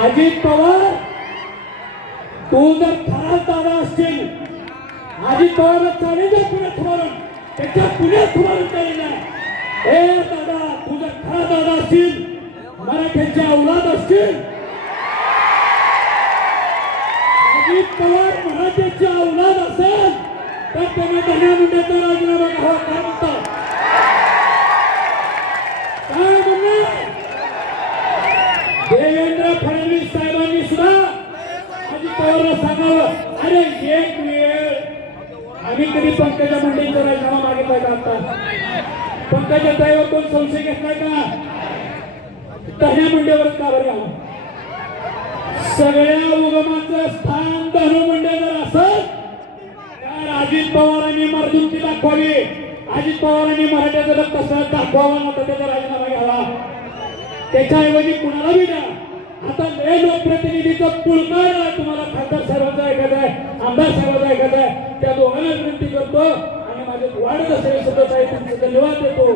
अजित पवार तू जर खराच दादा असतील अजित पवार चालेल जर पुण्यात उभारून त्याच्या पुण्यात थोडं केलेलं आहे हे दादा तू जर खरा दादा असतील मराठ्यांच्या औलाद असतील. अजित पवार मराठ्याच्या औलाद असेल तर त्यांना धन्या मुंड्याचा राजीनामा घ्यावा. देवेंद्र फडणवीस साहेबांनी सुद्धा अजित पवारला सांगावं. अरे एक वेळ. आम्ही कधी पंकजा मुंडेंचा राजीनामा मागितलाय का आता? पंकजा ताईवर कोण संशय घेतलाय का? तह्या मुंडेवर का बरं घाला? सगळ्या उगमाचं स्थान धनु मुंडे जर असत तर अजित पवारांनी मर्दुकी दाखवावी. अजित पवारांनी मराठ्याचं रक्त कसं दाखवावं नव्हतं त्याचा राजीनामा घ्यावा. त्याच्याऐवजी कुणाला बी द्या. आता लय लोकप्रतिनिधीचं पुळकार तुम्हाला खासदार साहेबांचा ऐकायचा आहे आमदार साहेबांचा ऐकायचा आहे त्या दोघांना विनंती करतो आणि माझे वाढत असेल सदस्य आहे तुमचं धन्यवाद देतो.